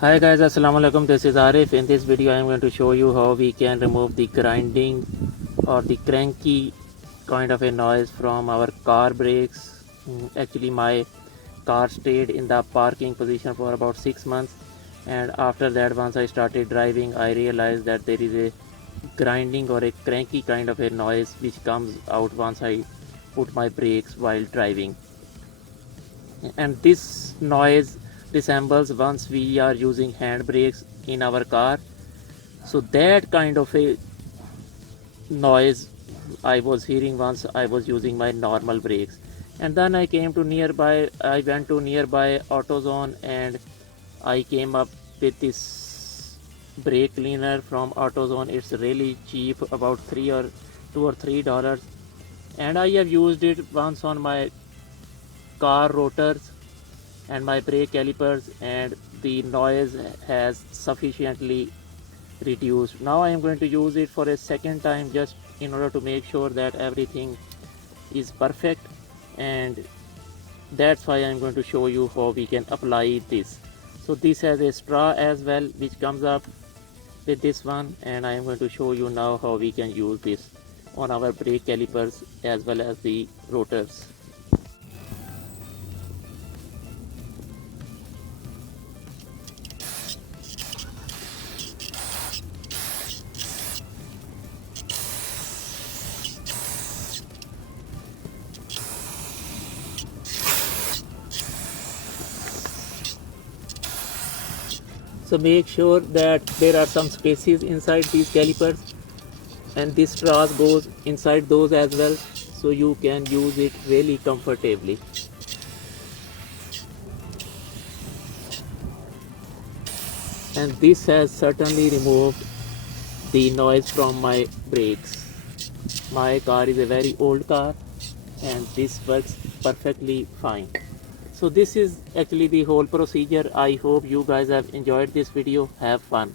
Hi guys, assalamu alaikum. This is Arif. In this video, I am going to show you how we can remove the grinding or the cranky kind of a noise from our car brakes. Actually, my car stayed in the parking position for about 6 months, and after that, once I started driving, I realized that there is a grinding or a cranky kind of a noise which comes out once I put my brakes while driving. And this noise resembles once we are using hand brakes in our car. So that kind of a noise I was hearing once I was using my normal brakes. And then I went to nearby AutoZone, and I came up with this brake cleaner from AutoZone. It's really cheap, about $2 or $3, and I have used it once on my car rotors and my brake calipers, and the noise has sufficiently reduced. Now I am going to use it for a second time, just in order to make sure that everything is perfect, and that's why I am going to show you how we can apply this. So this has a straw as well which comes up with this one, and I am going to show you now how we can use this on our brake calipers as well as the rotors. So make sure that there are some spaces inside these calipers, and this straw goes inside those as well, so you can use it really comfortably. And this has certainly removed the noise from my brakes. My car is a very old car, and this works perfectly fine. So this is actually the whole procedure. I hope you guys have enjoyed this video. Have fun.